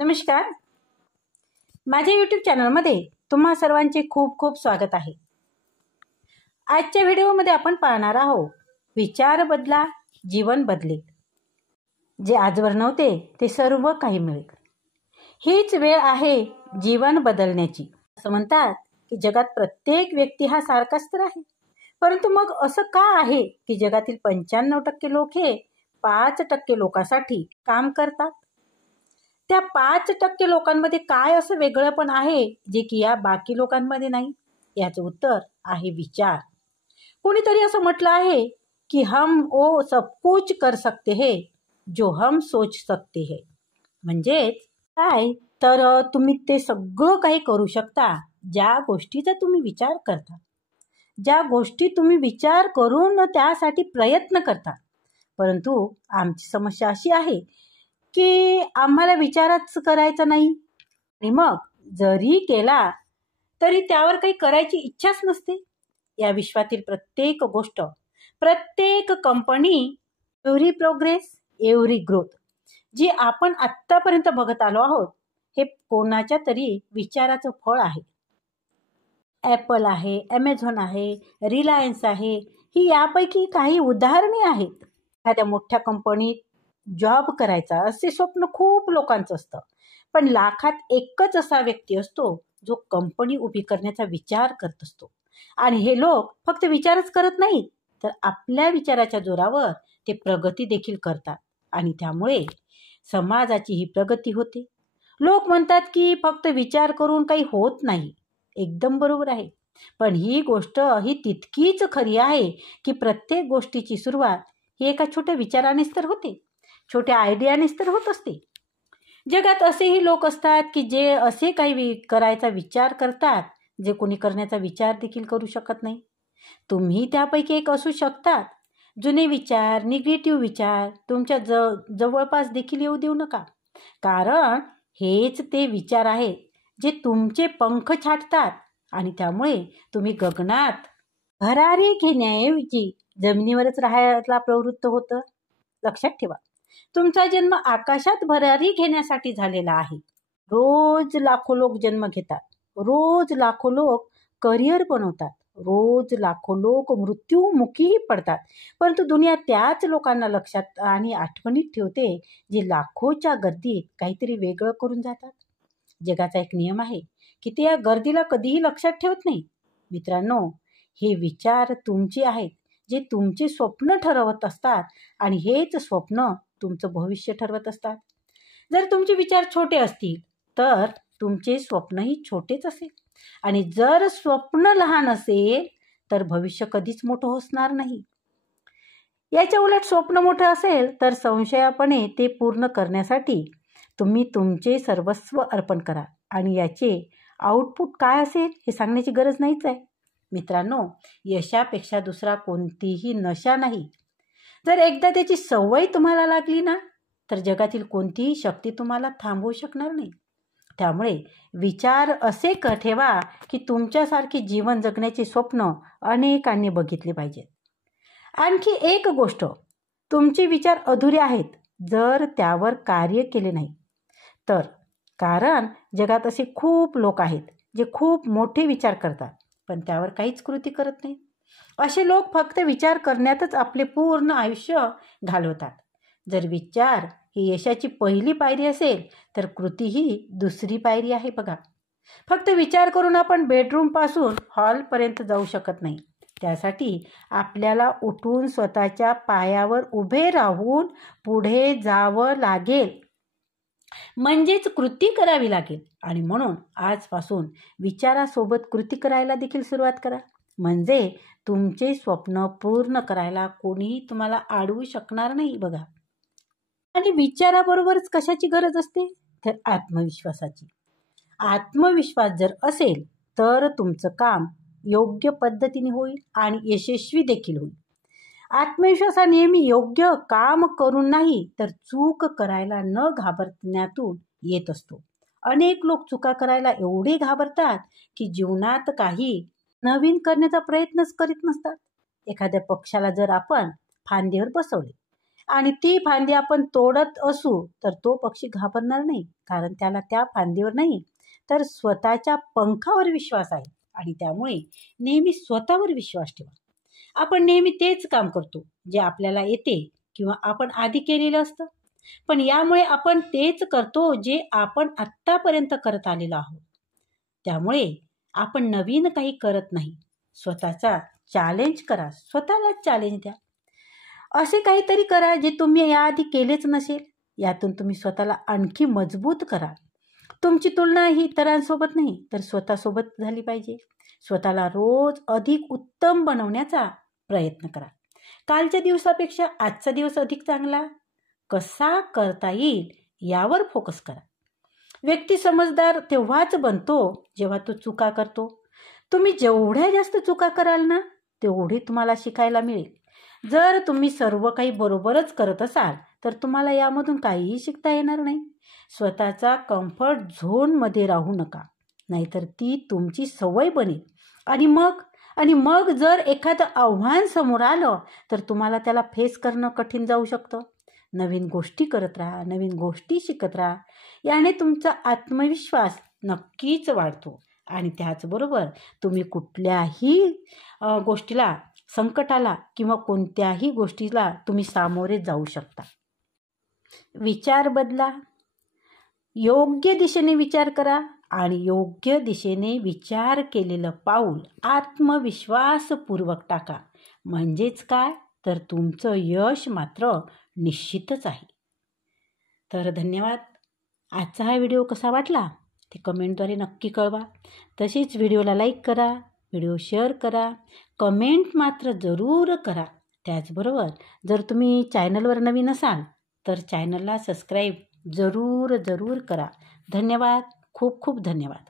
नमस्कार. माझ्या यूट्यूब चॅनलमध्ये तुम्हा सर्वांचे खूप खूप स्वागत आहे. आजच्या व्हिडिओमध्ये आपण पाहणार आहोत विचार बदला, जीवन बदलेल. जे आजवर नव्हते ते सर्व काही मिळेल. हीच वेळ आहे जीवन बदलण्याची. असं म्हणतात की जगात प्रत्येक व्यक्ती हा सारखाच तर आहे, परंतु मग असं का आहे की जगातील 95% लोक हे 5% लोकांसाठी काम करतात? त्या 5% लोकांमध्ये काय असं वेगळं पण आहे जे की या बाकी लोकांमध्ये नाही? याचं उत्तर आहे विचार. कोणीतरी असं म्हटलं आहे की हम वो सब कुछ कर सकते हैं जो हम सोच सकते हैं. म्हणजेच काय तर तुम्ही ते सगळं काही करू शकता ज्या गोष्टीचा तुम्ही विचार करता, ज्या गोष्टी तुम्ही विचार करून त्यासाठी प्रयत्न करता. परंतु आमची समस्या अशी आहे की आम्हाला विचारच करायचा नाही, आणि मग जरी केला तरी त्यावर काही करायची इच्छाच नसते. या विश्वातील प्रत्येक गोष्ट, प्रत्येक कंपनी, एव्हरी प्रोग्रेस, एव्हरी ग्रोथ जी आपण आत्तापर्यंत बघत आलो आहोत हे कोणाच्या तरी विचाराचं फळ आहे. ॲपल आहे, ॲमेझॉन आहे, रिलायन्स आहे, ही यापैकी काही उदाहरणे आहेत. एखाद्या मोठ्या कंपनीत जॉब करायचा असे स्वप्न खूप लोकांचं असतं, पण लाखात एकच असा व्यक्ती असतो जो कंपनी उभी करण्याचा विचार करत असतो. आणि हे लोक फक्त विचारच करत नाहीत, तर आपल्या विचाराच्या जोरावर ते प्रगती देखील करतात, आणि त्यामुळे समाजाची ही प्रगती होते. लोक म्हणतात की फक्त विचार करून काही होत नाही. एकदम बरोबर आहे, पण ही गोष्ट ही तितकीच खरी आहे की प्रत्येक गोष्टीची सुरुवात ही एका छोट्या विचारानेच तर होते, छोट्या आयडियानेच तर होत असते. जगात असेही लोक असतात की जे असे काही करायचा विचार करतात जे कोणी करण्याचा विचार देखील करू शकत नाही. तुम्ही त्यापैकी एक असू शकतात. जुने विचार, निगेटिव्ह विचार तुमच्या जवळपास देखील येऊ देऊ नका, कारण हेच ते विचार आहेत जे तुमचे पंख छाटतात, आणि त्यामुळे तुम्ही गगनात भरारी घेण्याऐवजी जमिनीवरच राहायला प्रवृत्त होतं. लक्षात ठेवा, तुमचा जन्म आकाशात भरारी घेण्यासाठी झालेला आहे. रोज लाखो लोक जन्म घेतात, रोज लाखो लोक करिअर बनवतात, रोज लाखो लोक मृत्यूमुखीही पडतात, परंतु दुनिया त्याच लोकांना लक्षात आणि आठवणीत ठेवते जे लाखोच्या गर्दीत काहीतरी वेगळं करून जातात. जगाचा एक नियम आहे की ते या गर्दीला कधीही लक्षात ठेवत नाही. मित्रांनो, हे विचार तुमचे आहेत जे तुमचे स्वप्न ठरवत असतात, आणि हेच स्वप्न तुमचं भविष्य ठरवत असतात. जर तुमचे विचार छोटे असतील तर तुमचे स्वप्नही छोटेच असेल, आणि जर स्वप्न लहान असेल तर भविष्य कधीच मोठं होणार नाही. याच्या उलट स्वप्न मोठं असेल तर संशयापणे ते पूर्ण करण्यासाठी तुम्ही तुमचे सर्वस्व अर्पण करा, आणि याचे आउटपुट काय असेल हे सांगण्याची गरज नाहीच आहे. मित्रांनो, यशापेक्षा दुसरा कोणतीही नशा नाही. जर एकदा त्याची सवय तुम्हाला लागली ना, तर जगातील कोणतीही शक्ती तुम्हाला थांबवू शकणार नाही. त्यामुळे विचार असे ठेवा की तुमच्यासारखे जीवन जगण्याचे स्वप्न अनेकांनी बघितले पाहिजेत. आणखी एक गोष्ट, तुमचे विचार अधुरे आहेत जर त्यावर कार्य केले नाही तर. कारण जगात असे खूप लोक आहेत जे खूप मोठे विचार करतात पण त्यावर काहीच कृती करत नाही. असे लोक फक्त विचार करण्यातच आपले पूर्ण आयुष्य घालवतात. जर विचार ही यशाची पहिली पायरी असेल तर कृती ही दुसरी पायरी आहे बघा. फक्त विचार करून आपण बेडरूमपासून हॉलपर्यंत जाऊ शकत नाही. त्यासाठी आपल्याला उठून स्वतःच्या पायावर उभे राहून पुढे जावं लागेल, म्हणजेच कृती करावी लागेल. आणि म्हणून आजपासून विचारासोबत कृती करायला देखील सुरुवात करा, म्हणजे तुमचे स्वप्न पूर्ण करायला कोणीही तुम्हाला अडवू शकणार नाही बघा. आणि विचाराबरोबरच कशाची गरज असते तर आत्मविश्वासाची. आत्मविश्वास जर असेल तर तुमचं काम योग्य पद्धतीने होईल आणि यशस्वी देखील होईल. आत्मविश्वास हा नेहमी योग्य काम करून नाही तर चूक करायला न घाबरण्यातून येत असतो. अनेक लोक चुका करायला एवढे घाबरतात की जीवनात काही नवीन करण्याचा प्रयत्नच करीत नसतात. एखाद्या पक्षाला जर आपण फांदीवर बसवले आणि ती फांदी आपण तोडत असू तर तो पक्षी घाबरणार नाही, कारण त्याला त्या फांदीवर नाही तर स्वतःच्या पंखावर विश्वास आहे. आणि त्यामुळे नेहमी स्वतःवर विश्वास ठेवा. आपण नेहमी तेच काम करतो जे आपल्याला येते किंवा आपण आधी केलेलं असतं, पण यामुळे आपण तेच करतो जे आपण आत्तापर्यंत करत आलेलो आहोत. त्यामुळे आपण नवीन काही करत नाही, स्वतःचा चॅलेंज करा, स्वतःलाच चॅलेंज द्या. असे काहीतरी करा जे तुम्ही याआधी केलेच नसेल. यातून तुम्ही स्वतःला आणखी मजबूत करा. तुमची तुलना ही इतरांसोबत नाही तर स्वतःसोबत झाली पाहिजे. स्वतःला रोज अधिक उत्तम बनवण्याचा प्रयत्न करा. कालच्या दिवसापेक्षा आजचा दिवस अधिक चांगला कसा करता येईल यावर फोकस करा. व्यक्ती समजदार तेव्हाच बनतो जेव्हा तो चुका करतो. तुम्ही जेवढ्या जास्त चुका कराल ना तेवढी तुम्हाला शिकायला मिळेल. जर तुम्ही सर्व काही बरोबरच करत असाल तर तुम्हाला यामधून काहीही शिकता येणार नाही. स्वतःचा कम्फर्ट झोनमध्ये राहू नका, नाहीतर ती तुमची सवय बनेल. आणि मग जर एखादं आव्हान समोर आलं तर तुम्हाला त्याला फेस करणं कठीण जाऊ शकतं. नवीन गोष्टी करत राहा, नवीन गोष्टी शिकत राहा. याने तुमचा आत्मविश्वास नक्कीच वाढतो आणि त्याचबरोबर तुम्ही कुठल्याही गोष्टीला, संकटाला किंवा कोणत्याही गोष्टीला तुम्ही सामोरे जाऊ शकता. विचार बदला, योग्य दिशेने विचार करा आणि योग्य दिशेने विचार केलेलं पाऊल आत्मविश्वासपूर्वक टाका. म्हणजेच काय तर तुमचं यश मात्र निश्चितच आहे. तर धन्यवाद. आजचा हा व्हिडिओ कसा वाटला ते कमेंटद्वारे नक्की कळवा. तसेच व्हिडिओला लाईक करा, व्हिडिओ शेअर करा, कमेंट मात्र जरूर करा. त्याचबरोबर जर तुम्ही चॅनलवर नवीन असाल तर चॅनलला सबस्क्राईब जरूर करा. धन्यवाद. खूप खूप धन्यवाद.